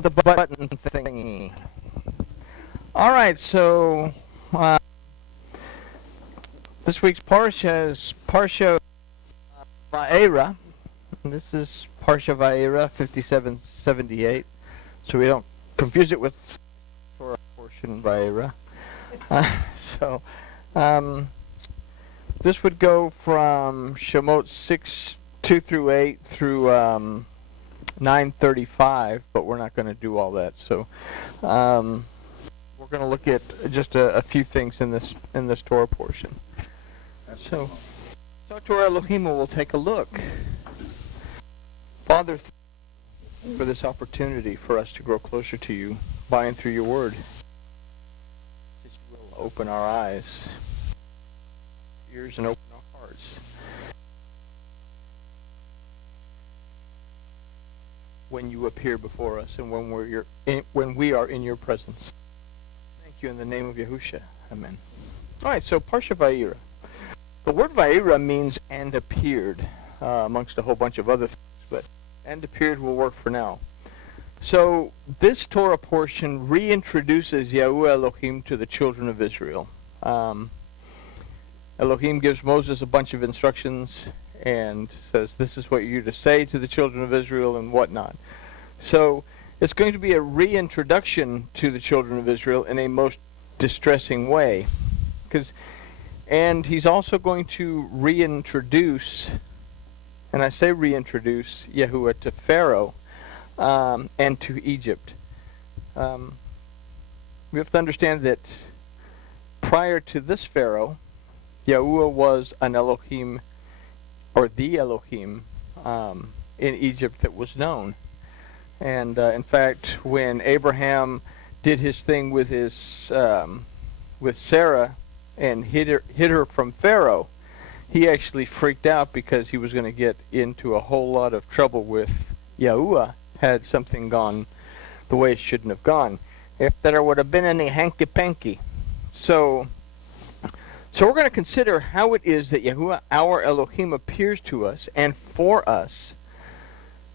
the button thingy. All right, so this week's Parasha is Parasha Va'era. This is Parasha Va'era 5778, so we don't confuse it with Torah portion Va'era. This would go from Shemot 6:2 through 8 through 9:35, but we're not going to do all that. So we're going to look at just a few things in this Torah portion. So Torah Elohim will take a look. Father, thank you for this opportunity for us to grow closer to you by and through your word. That you will open our eyes, ears, and open our hearts. When you appear before us and when we are in your presence. Thank you in the name of Yahusha. Amen. All right, so Parasha Va'era. The word Va'era means and appeared, amongst a whole bunch of other things, but and appeared will work for now. So this Torah portion reintroduces Yahuwah Elohim to the children of Israel. Elohim gives Moses a bunch of instructions and says, this is what you're to say to the children of Israel and whatnot. So it's going to be a reintroduction to the children of Israel in a most distressing way. And he's also going to reintroduce, and I say reintroduce, Yahuwah to Pharaoh and to Egypt. We have to understand that prior to this Pharaoh, Yahuwah was an Elohim, or the Elohim, in Egypt that was known. And in fact, when Abraham did his thing with with Sarah and hid her from Pharaoh, he actually freaked out because he was going to get into a whole lot of trouble with Yahuwah had something gone the way it shouldn't have gone. If there would have been any hanky-panky. So we're going to consider how it is that Yahuwah, our Elohim, appears to us and for us.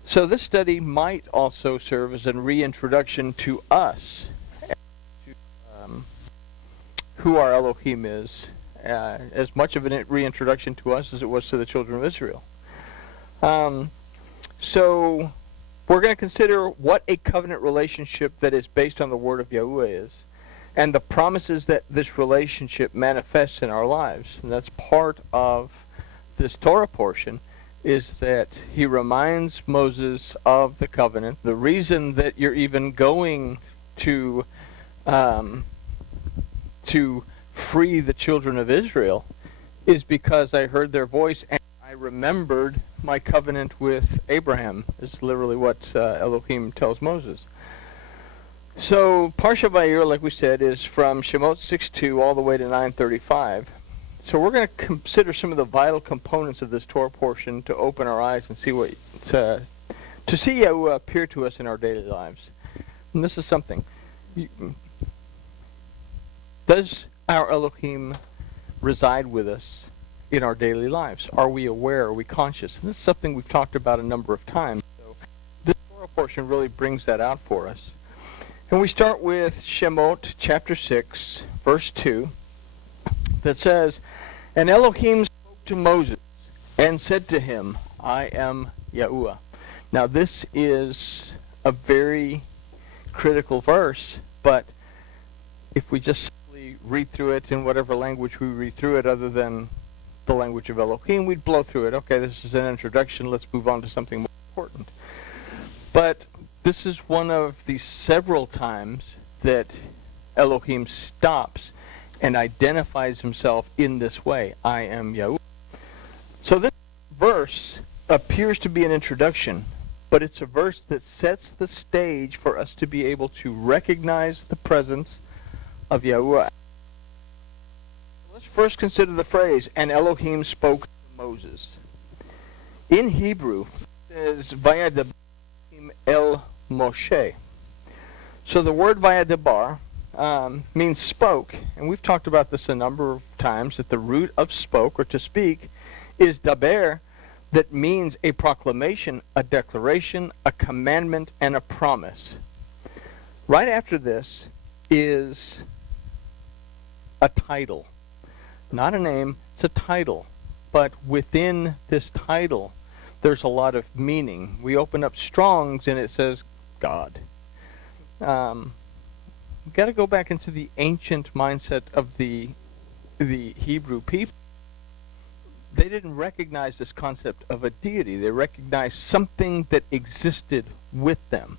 So this study might also serve as a reintroduction to us, to who our Elohim is, as much of a reintroduction to us as it was to the children of Israel. So we're going to consider what a covenant relationship that is based on the word of Yahuwah is, and the promises that this relationship manifests in our lives. And that's part of this Torah portion, is that he reminds Moses of the covenant. The reason that you're even going to free the children of Israel is because I heard their voice and I remembered my covenant with Abraham, is literally what Elohim tells Moses. So Parasha Va'era, like we said, is from Shemot 6:2 all the way to 9:35. So we're going to consider some of the vital components of this Torah portion to open our eyes and see what to see Yahuwah appear to us in our daily lives. And this is something. Does our Elohim reside with us in our daily lives? Are we aware? Are we conscious? And this is something we've talked about a number of times. So this Torah portion really brings that out for us. And we start with Shemot chapter 6, verse 2, that says, And Elohim spoke to Moses and said to him, I am Yahuwah. Now this is a very critical verse, but if we just simply read through it in whatever language we read through it other than the language of Elohim, we'd blow through it. Okay, this is an introduction, let's move on to something more important. But this is one of the several times that Elohim stops and identifies himself in this way. I am Yahuwah. So this verse appears to be an introduction, but it's a verse that sets the stage for us to be able to recognize the presence of Yahuwah. Let's first consider the phrase, and Elohim spoke to Moses. In Hebrew, it says, Vayadebar El Moshe. So the word Vayadebar means spoke, and we've talked about this a number of times, that the root of spoke, or to speak, is daber, that means a proclamation, a declaration, a commandment, and a promise. Right after this is a title. Not a name, it's a title. But within this title, there's a lot of meaning. We open up Strong's and it says God. We've got to go back into the ancient mindset of the Hebrew people. They didn't recognize this concept of a deity. They recognized something that existed with them.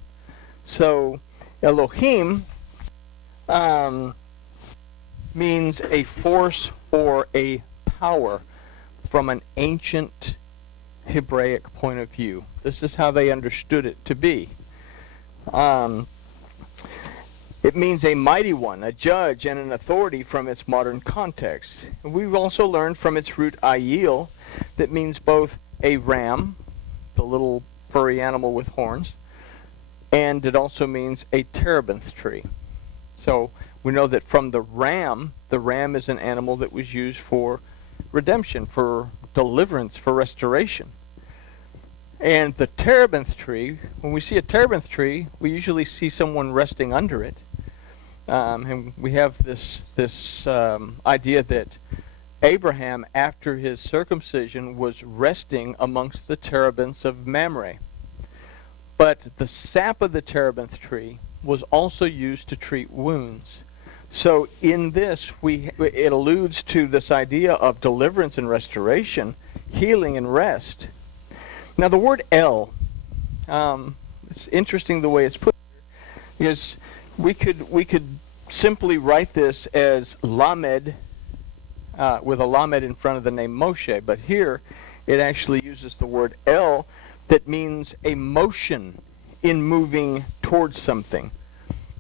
So Elohim means a force or a power from an ancient Hebraic point of view. This is how they understood it to be. It means a mighty one, a judge, and an authority from its modern context. We've also learned from its root ayil that means both a ram, the little furry animal with horns, and it also means a terebinth tree. So we know that from the ram is an animal that was used for redemption, for deliverance, for restoration. And the terebinth tree, when we see a terebinth tree, we usually see someone resting under it. And we have this idea that Abraham, after his circumcision, was resting amongst the terebinths of Mamre. But the sap of the terebinth tree was also used to treat wounds. So in this, it alludes to this idea of deliverance and restoration, healing and rest. Now the word El, it's interesting the way it's put here, because we could simply write this as Lamed, with a Lamed in front of the name Moshe, but here it actually uses the word El that means a motion in moving towards something.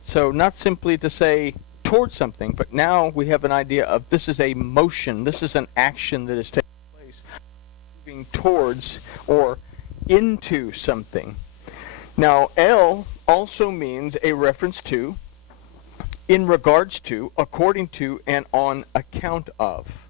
So not simply to say towards something, but now we have an idea of this is a motion, this is an action that is taking place, moving towards or into something. Now, El also means a reference to, in regards to, according to, and on account of.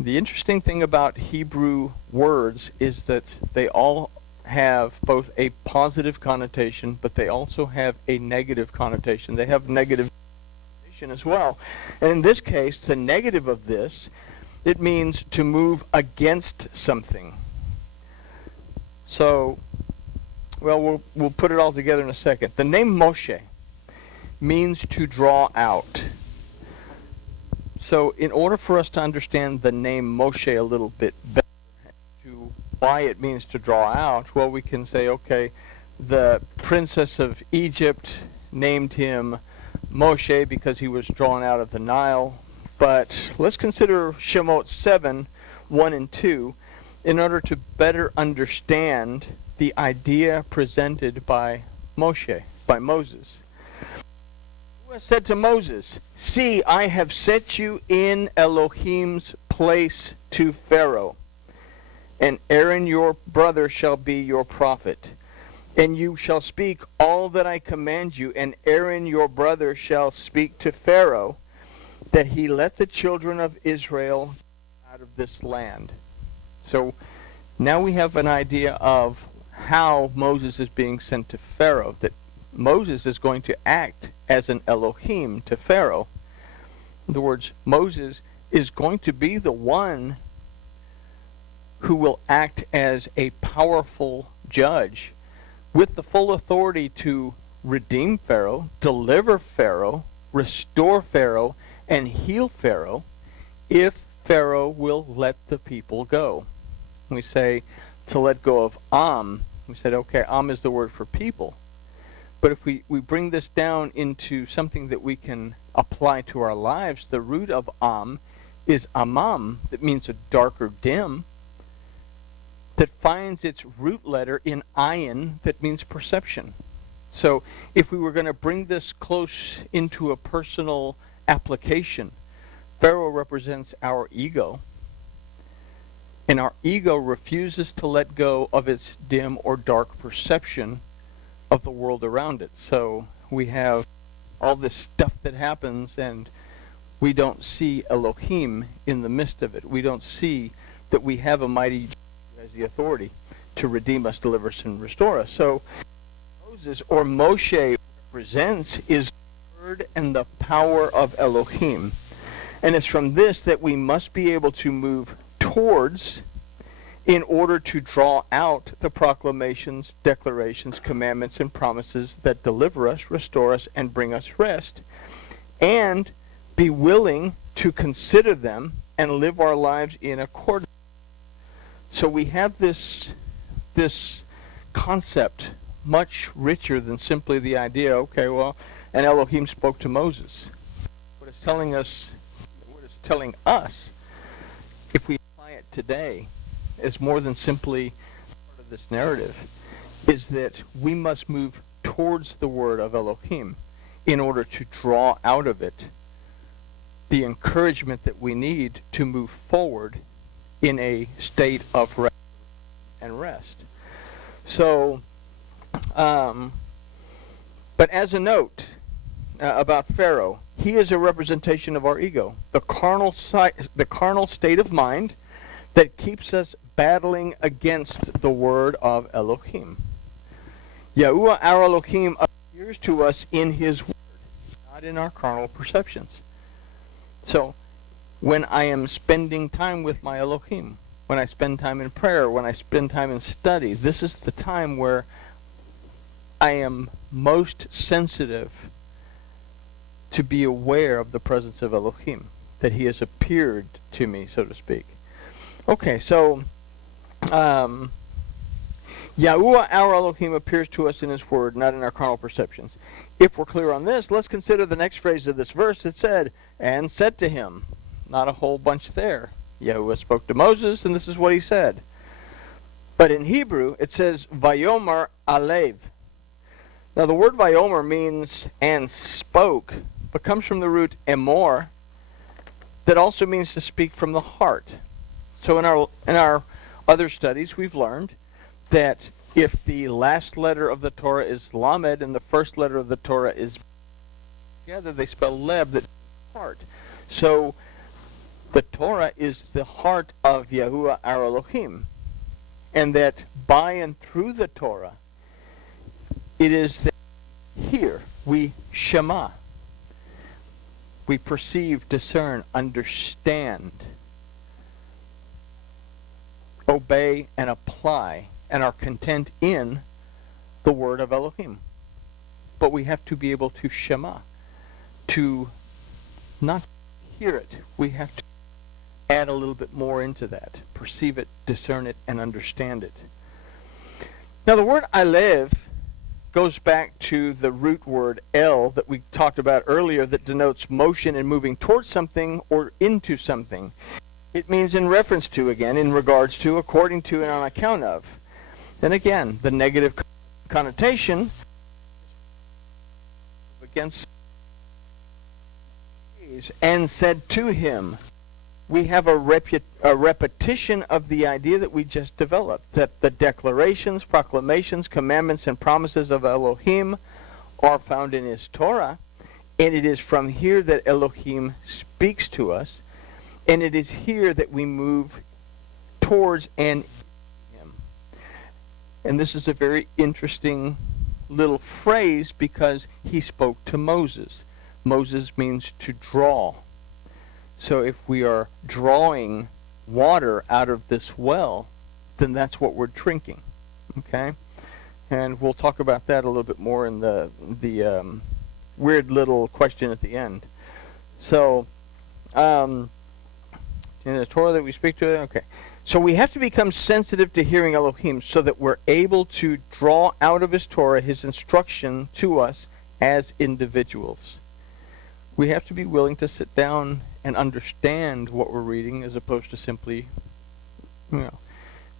The interesting thing about Hebrew words is that they all have both a positive connotation, but they also have a negative connotation. They have negative connotation as well. And in this case, the negative of this, it means to move against something. So, well, we'll put it all together in a second. The name Moshe means to draw out. So in order for us to understand the name Moshe a little bit better, to why it means to draw out, well, we can say, okay, the princess of Egypt named him Moshe because he was drawn out of the Nile. But let's consider Shemot 7, 1 and 2, in order to better understand the idea presented by Moshe, by Moses. Who has said to Moses, "See, I have set you in Elohim's place to Pharaoh, and Aaron your brother shall be your prophet. And you shall speak all that I command you, and Aaron your brother shall speak to Pharaoh, that he let the children of Israel out of this land." So now we have an idea of how Moses is being sent to Pharaoh, that Moses is going to act as an Elohim to Pharaoh. In other words, Moses is going to be the one who will act as a powerful judge with the full authority to redeem Pharaoh, deliver Pharaoh, restore Pharaoh, and heal Pharaoh if Pharaoh will let the people go. We say to let go of Am. We said, okay, Am is the word for people. But if we bring this down into something that we can apply to our lives, the root of Am is Amam, that means a dark or dim, that finds its root letter in Ayin, that means perception. So if we were going to bring this close into a personal application, Pharaoh represents our ego, and our ego refuses to let go of its dim or dark perception of the world around it. So we have all this stuff that happens, and we don't see Elohim in the midst of it. We don't see that we have a mighty who has the authority to redeem us, deliver us, and restore us. So Moses, or Moshe, presents is the word and the power of Elohim. And it's from this that we must be able to move towards in order to draw out the proclamations, declarations, commandments, and promises that deliver us, restore us, and bring us rest, and be willing to consider them and live our lives in accordance. So we have this concept much richer than simply the idea, okay, well, and Elohim spoke to Moses. What it's telling us, if we apply it today, is more than simply part of this narrative, is that we must move towards the word of Elohim in order to draw out of it the encouragement that we need to move forward in a state of rest and rest. So, but as a note about Pharaoh, he is a representation of our ego, the carnal state of mind that keeps us battling against the word of Elohim. Yahuwah our Elohim appears to us in his word, not in our carnal perceptions. So, when I am spending time with my Elohim, when I spend time in prayer, when I spend time in study, this is the time where I am most sensitive to be aware of the presence of Elohim, that he has appeared to me, so to speak. Okay, so Yahuwah our Elohim appears to us in his word, not in our carnal perceptions. If we're clear on this, let's consider the next phrase of this verse. It said, and said to him. Not a whole bunch there. Yahuwah spoke to Moses, and this is what he said. But in Hebrew, it says, Vayomer Alev. Now, the word Vayomer means and spoke, but comes from the root emor, that also means to speak from the heart. So in our other studies, we've learned that if the last letter of the Torah is Lamed and the first letter of the Torah is together, they spell Leb, that heart. So the Torah is the heart of Yahuwah our Elohim, and that by and through the Torah, it is that here we Shema. We perceive, discern, understand, obey, and apply, and are content in the word of Elohim. But we have to be able to Shema, to not hear it. We have to add a little bit more into that. Perceive it, discern it, and understand it. Now the word Alev goes back to the root word El that we talked about earlier, that denotes motion and moving towards something or into something. It means in reference to, again, in regards to, according to, and on account of. Then again, the negative connotation against and said to him. We have a repetition of the idea that we just developed, that the declarations, proclamations, commandments, and promises of Elohim are found in his Torah, and it is from here that Elohim speaks to us, and it is here that we move towards and him. And this is a very interesting little phrase because he spoke to Moses. Moses means to draw. So if we are drawing water out of this well, then that's what we're drinking. Okay? And we'll talk about that a little bit more in the weird little question at the end. So, in the Torah that we speak to, okay. So we have to become sensitive to hearing Elohim so that we're able to draw out of his Torah his instruction to us as individuals. We have to be willing to sit down and understand what we're reading as opposed to simply,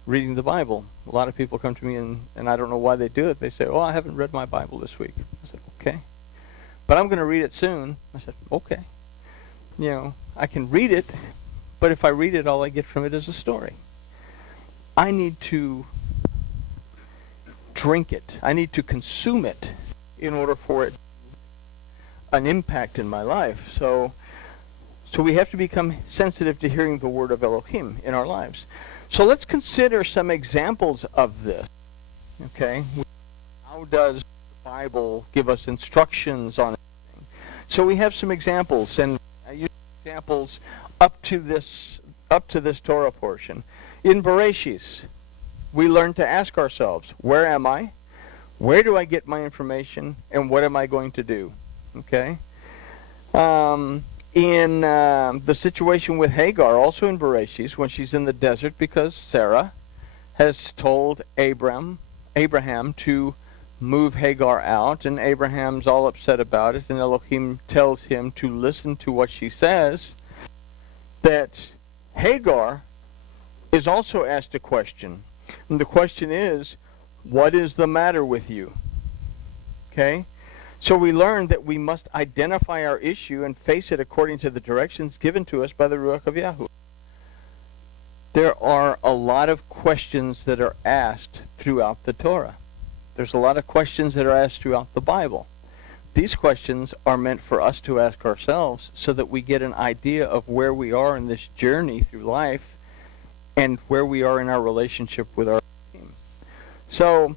reading the Bible. A lot of people come to me and I don't know why they do it. They say, I haven't read my Bible this week. I said, okay. But I'm going to read it soon. I said, okay. I can read it, but if I read it, all I get from it is a story. I need to drink it. I need to consume it in order for it an impact in my life. So we have to become sensitive to hearing the word of Elohim in our lives. So let's consider some examples of this. Okay? How does the Bible give us instructions on anything. So we have some examples, and I use examples up to this Torah portion. In Bereshis, we learn to ask ourselves, where am I? Where do I get my information? And what am I going to do? Okay? In the situation with Hagar, also in Bereshis, when she's in the desert because Sarah has told Abraham to move Hagar out, and Abraham's all upset about it, and Elohim tells him to listen to what she says, that Hagar is also asked a question. And the question is, what is the matter with you? Okay? So we learn that we must identify our issue and face it according to the directions given to us by the Ruach of Yahweh. There are a lot of questions that are asked throughout the Torah. There's a lot of questions that are asked throughout the Bible. These questions are meant for us to ask ourselves so that we get an idea of where we are in this journey through life and where we are in our relationship with our team. So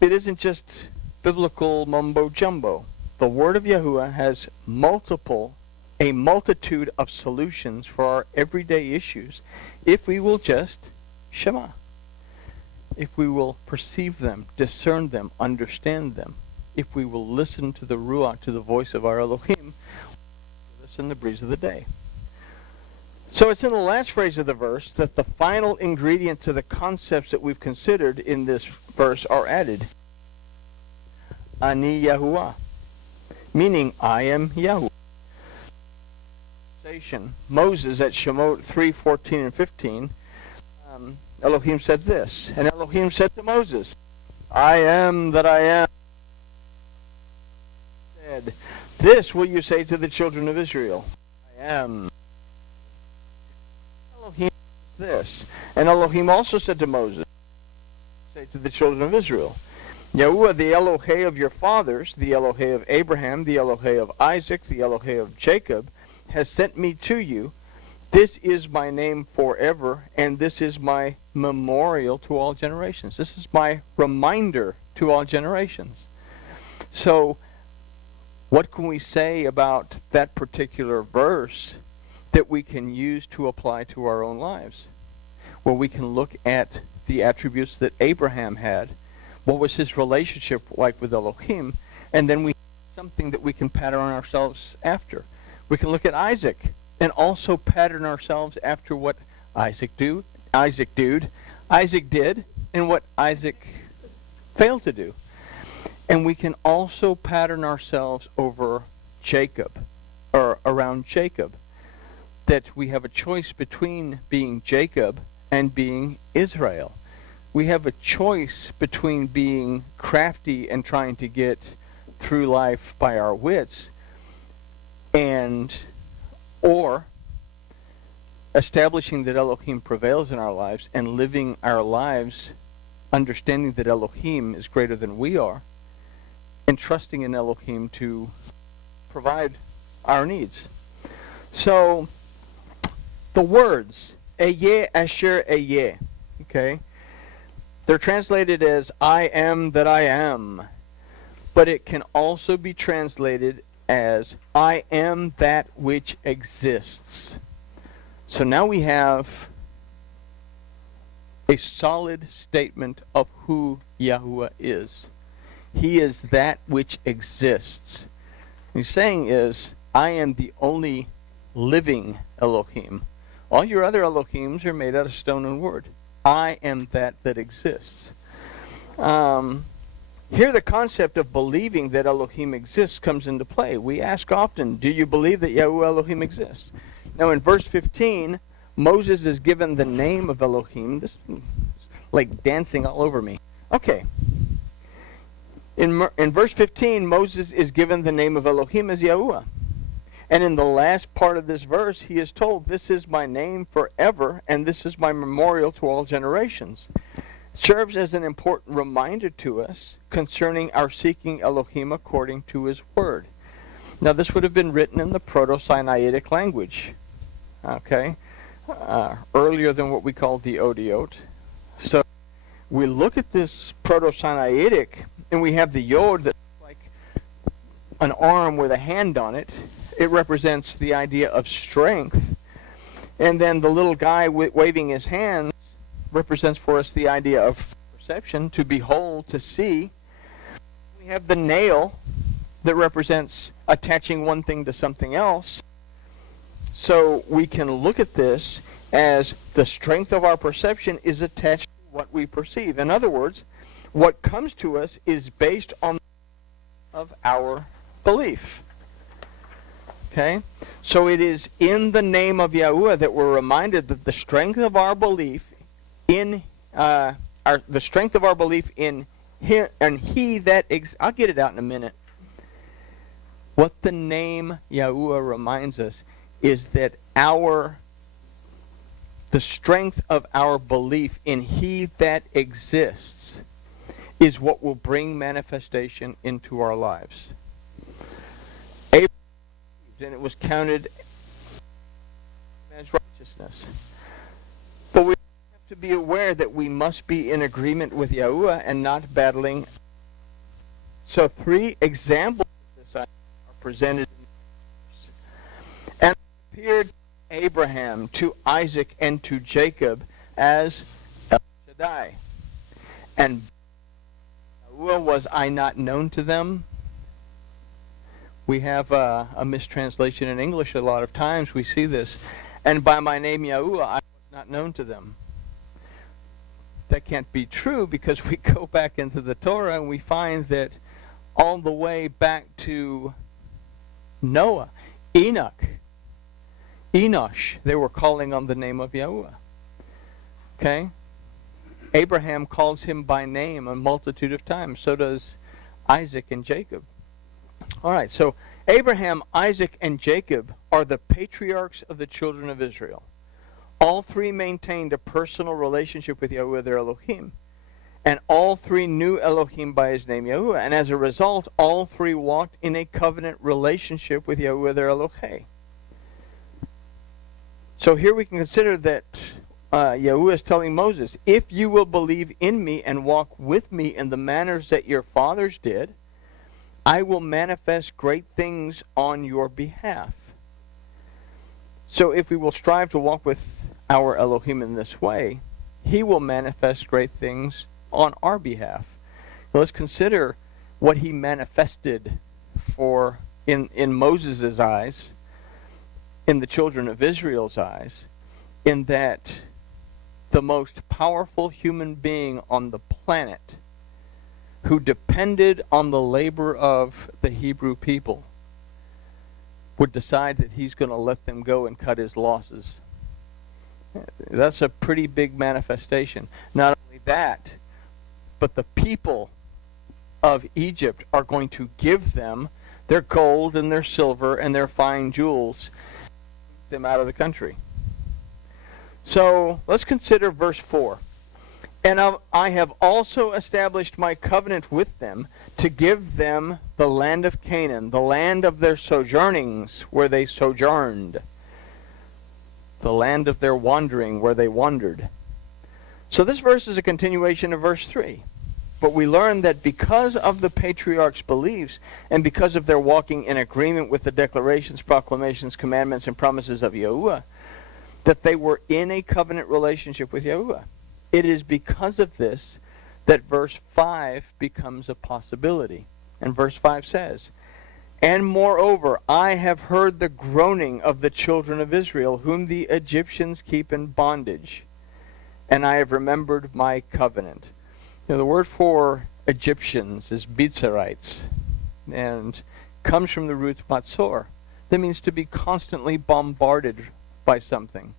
it isn't just biblical mumbo-jumbo. The Word of Yahuwah has a multitude of solutions for our everyday issues if we will just Shema. If we will perceive them, discern them, understand them. If we will listen to the Ruach, to the voice of our Elohim, listen the breeze of the day. So it's in the last phrase of the verse that the final ingredient to the concepts that we've considered in this verse are added. Ani Yahuwah, meaning I am Yahuwah. Moses at Shemot 3:14 and 15, Elohim said this, and Elohim said to Moses, I am that I am. Said, this will you say to the children of Israel, I am. Elohim said this, and Elohim also said to Moses, say to the children of Israel, Yahuwah, the Elohim of your fathers, the Elohim of Abraham, the Elohim of Isaac, the Elohim of Jacob, has sent me to you. This is my name forever, and this is my memorial to all generations. This is my reminder to all generations. So, what can we say about that particular verse that we can use to apply to our own lives? Well, we can look at the attributes that Abraham had. What was his relationship like with Elohim? And then we have something that we can pattern ourselves after. We can look at Isaac and also pattern ourselves after what Isaac did, and what Isaac failed to do. And we can also pattern ourselves over Jacob, or around Jacob, that we have a choice between being Jacob and being Israel. We have a choice between being crafty and trying to get through life by our wits, or establishing that Elohim prevails in our lives and living our lives understanding that Elohim is greater than we are, and trusting in Elohim to provide our needs. So, the words, Eyeh Asher Eyeh, okay, they're translated as I am that I am, but it can also be translated as I am that which exists. So now we have a solid statement of who Yahuwah is. He is that which exists. What he's saying is, I am the only living Elohim. All your other Elohims are made out of stone and wood. I am that exists. Here the concept of believing that Elohim exists comes into play. We ask often, do you believe that Yahuwah Elohim exists? Now in verse 15, Moses is given the name of Elohim. This is like dancing all over me. Okay. In verse 15, Moses is given the name of Elohim as Yahuwah. And in the last part of this verse, he is told, this is my name forever, and this is my memorial to all generations. It serves as an important reminder to us concerning our seeking Elohim according to his word. Now, this would have been written in the Proto-Sinaitic language, okay, earlier than what we call the Odiot. So we look at this Proto-Sinaitic, And we have the Yod that's like an arm with a hand on it. It represents the idea of strength. And then the little guy waving his hands represents for us the idea of perception, to behold, to see. We have the nail that represents attaching one thing to something else. So we can look at this as the strength of our perception is attached to what we perceive. In other words, what comes to us is based on of our belief. Okay? So it is in the name of Yahuwah that we're reminded that the strength of our belief in the strength of our belief in Him and He that I'll get it out in a minute. What the name Yahuwah reminds us is that the strength of our belief in He that exists is what will bring manifestation into our lives. Abraham believed, and it was counted as righteousness. But we have to be aware that we must be in agreement with Yahuwah and not battling. So 3 examples of this are presented in the verse. And it appeared to Abraham, to Isaac, and to Jacob as El Shaddai. And was I not known to them? We have a mistranslation in English a lot of times. We see this. And by my name Yahuwah, I was not known to them. That can't be true, because we go back into the Torah and we find that all the way back to Noah, Enoch, Enosh, they were calling on the name of Yahuwah. Okay? Abraham calls him by name a multitude of times. So does Isaac and Jacob. All right, so Abraham, Isaac, and Jacob are the patriarchs of the children of Israel. All 3 maintained a personal relationship with Yahuwah their Elohim. And all 3 knew Elohim by his name Yahuwah. And as a result, all 3 walked in a covenant relationship with Yahuwah their Elohim. So here we can consider that Yahuwah is telling Moses, if you will believe in me and walk with me in the manners that your fathers did, I will manifest great things on your behalf. So if we will strive to walk with our Elohim in this way, He will manifest great things on our behalf. Now let's consider what He manifested for in Moses' eyes, in the children of Israel's eyes, in that the most powerful human being on the planet who depended on the labor of the Hebrew people would decide that he's going to let them go and cut his losses. That's a pretty big manifestation. Not only that, but the people of Egypt are going to give them their gold and their silver and their fine jewels, them out of the country. So let's consider verse 4. And I have also established my covenant with them to give them the land of Canaan, the land of their sojournings where they sojourned, the land of their wandering where they wandered. So this verse is a continuation of verse 3. But we learn that because of the patriarchs' beliefs and because of their walking in agreement with the declarations, proclamations, commandments, and promises of Yahuwah, that they were in a covenant relationship with Yahuwah. It is because of this that verse 5 becomes a possibility. And verse 5 says, and moreover, I have heard the groaning of the children of Israel, whom the Egyptians keep in bondage, and I have remembered my covenant. Now, the word for Egyptians is Bitzarites, and comes from the root matzor. That means to be constantly bombarded by something.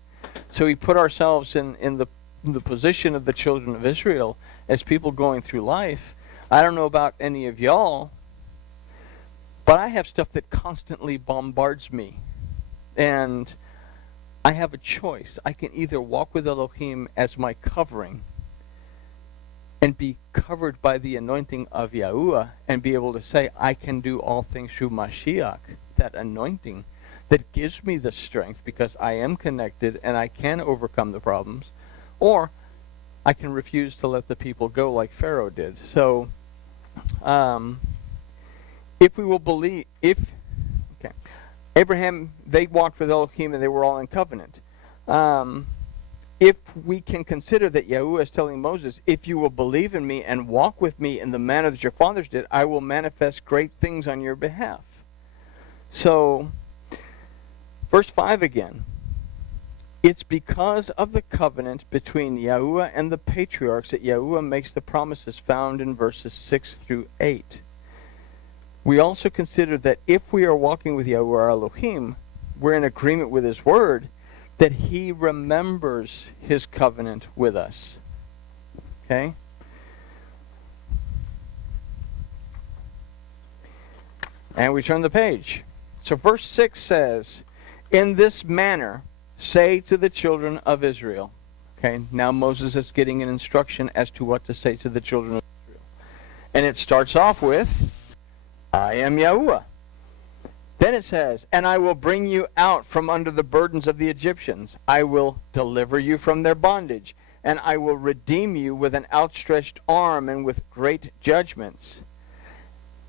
So we put ourselves in the position of the children of Israel as people going through life. I don't know about any of y'all, but I have stuff that constantly bombards me. And I have a choice. I can either walk with Elohim as my covering and be covered by the anointing of Yahuwah and be able to say, I can do all things through Mashiach, that anointing that gives me the strength because I am connected and I can overcome the problems. Or I can refuse to let the people go like Pharaoh did. So If we will believe, okay, Abraham, they walked with Elohim and they were all in covenant. If we can consider that Yahuwah is telling Moses, if you will believe in me and walk with me in the manner that your fathers did, I will manifest great things on your behalf. So, verse 5 again. It's because of the covenant between Yahuwah and the patriarchs that Yahuwah makes the promises found in verses 6 through 8. We also consider that if we are walking with Yahuwah our Elohim, we're in agreement with his word, that he remembers his covenant with us. Okay? And we turn the page. So verse 6 says, in this manner, say to the children of Israel. Okay, now Moses is getting an instruction as to what to say to the children of Israel. And it starts off with, I am Yahuwah. Then it says, and I will bring you out from under the burdens of the Egyptians. I will deliver you from their bondage, and I will redeem you with an outstretched arm and with great judgments.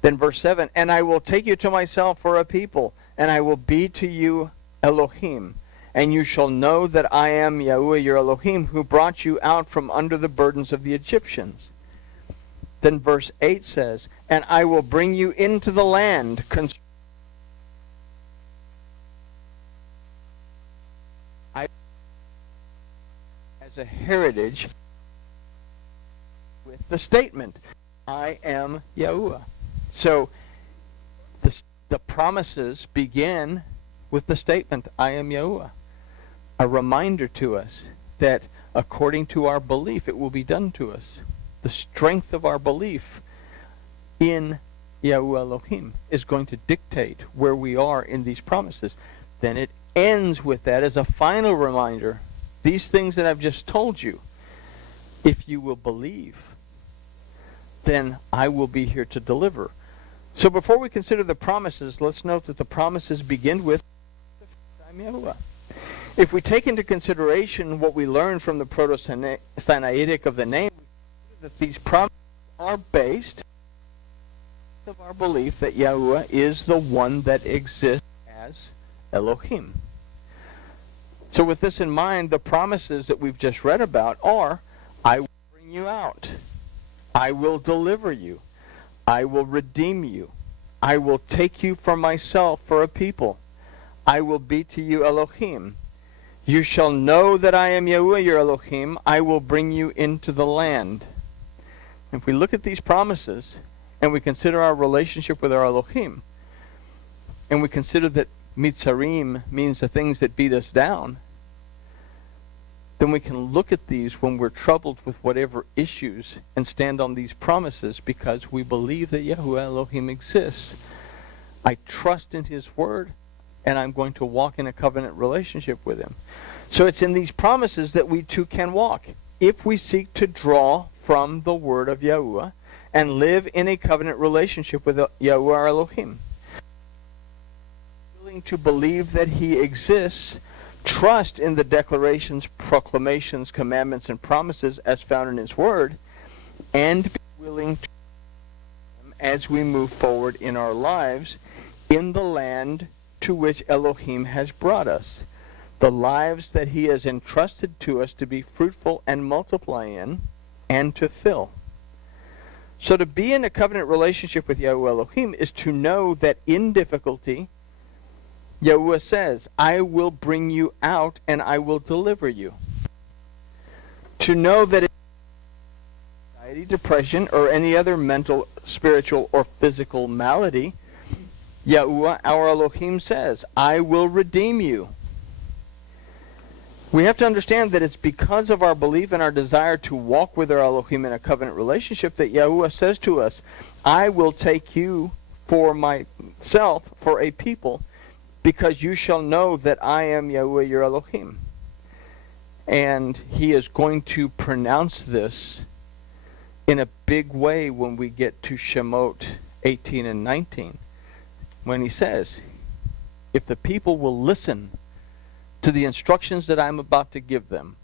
Then verse 7, and I will take you to myself for a people, and I will be to you Elohim. And you shall know that I am Yahuwah your Elohim, who brought you out from under the burdens of the Egyptians. Then verse 8 says, and I will bring you into the land as a heritage, with the statement, I am Yahuwah. So the promises begin with the statement, I am Yahuwah. A reminder to us that according to our belief, it will be done to us. The strength of our belief in Yahuwah Elohim is going to dictate where we are in these promises. Then it ends with that as a final reminder. These things that I've just told you, if you will believe, then I will be here to deliver. So before we consider the promises, let's note that the promises begin with, I am Yahuwah. If we take into consideration what we learned from the Proto-Sinaitic of the name, that these promises are based on our belief that Yahuwah is the one that exists as Elohim. So with this in mind, the promises that we've just read about are, I will bring you out. I will deliver you. I will redeem you. I will take you for myself for a people. I will be to you Elohim. You shall know that I am Yahuwah your Elohim. I will bring you into the land. If we look at these promises, and we consider our relationship with our Elohim, and we consider that Mitzarim means the things that beat us down, then we can look at these when we're troubled with whatever issues and stand on these promises because we believe that Yahuwah Elohim exists. I trust in his word, and I'm going to walk in a covenant relationship with him. So it's in these promises that we too can walk. If we seek to draw from the word of Yahuwah and live in a covenant relationship with Yahuwah our Elohim, willing to believe that he exists, trust in the declarations, proclamations, commandments, and promises as found in his word, and be willing to as we move forward in our lives in the land to which Elohim has brought us, the lives that he has entrusted to us to be fruitful and multiply in and to fill. So to be in a covenant relationship with Yahuwah Elohim is to know that in difficulty, Yahuwah says, I will bring you out and I will deliver you. To know that in anxiety, depression, or any other mental, spiritual, or physical malady, Yahuwah, our Elohim, says, I will redeem you. We have to understand that it's because of our belief and our desire to walk with our Elohim in a covenant relationship that Yahuwah says to us, I will take you for myself, for a people, because you shall know that I am Yahuwah your Elohim. And he is going to pronounce this in a big way when we get to Shemot 18 and 19. When he says, if the people will listen to the instructions that I'm about to give them,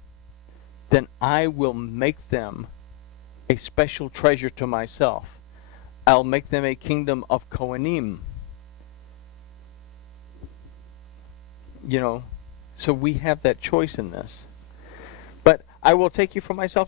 then I will make them a special treasure to myself. I'll make them a kingdom of Kohanim. You know, so we have that choice in this. But I will take you for myself.